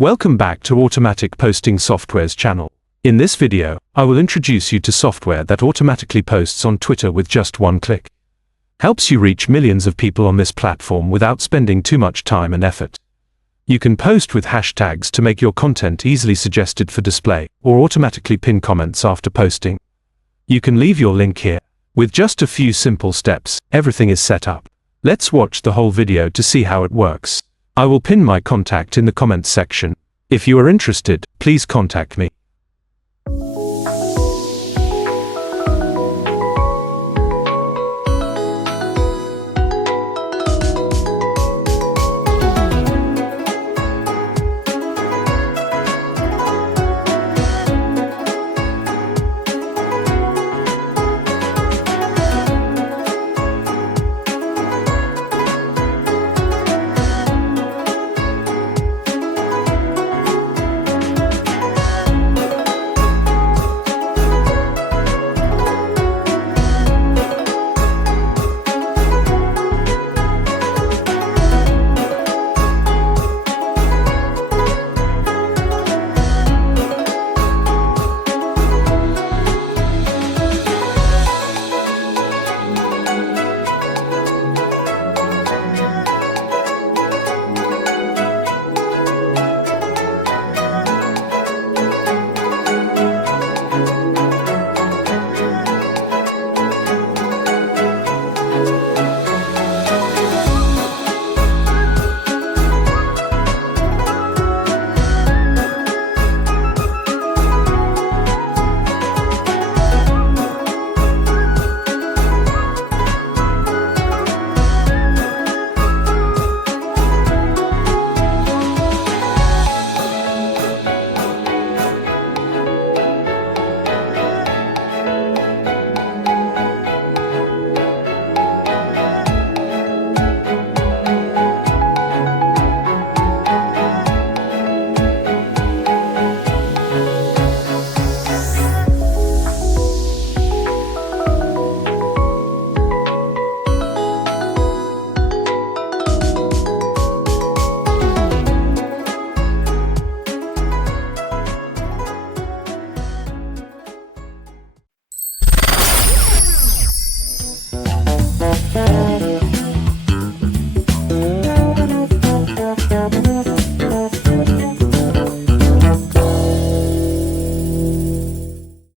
Welcome back to Automatic Posting Software's channel. In this video, I will introduce you to software that automatically posts on Twitter with just one click. Helps you reach millions of people on this platform without spending too much time and effort. You can post with hashtags to make your content easily suggested for display, or automatically pin comments after posting. You can leave your link here. With just a few simple steps, everything is set up. Let's watch the whole video to see how it works. I will pin my contact in the comments section. If you are interested, please contact me.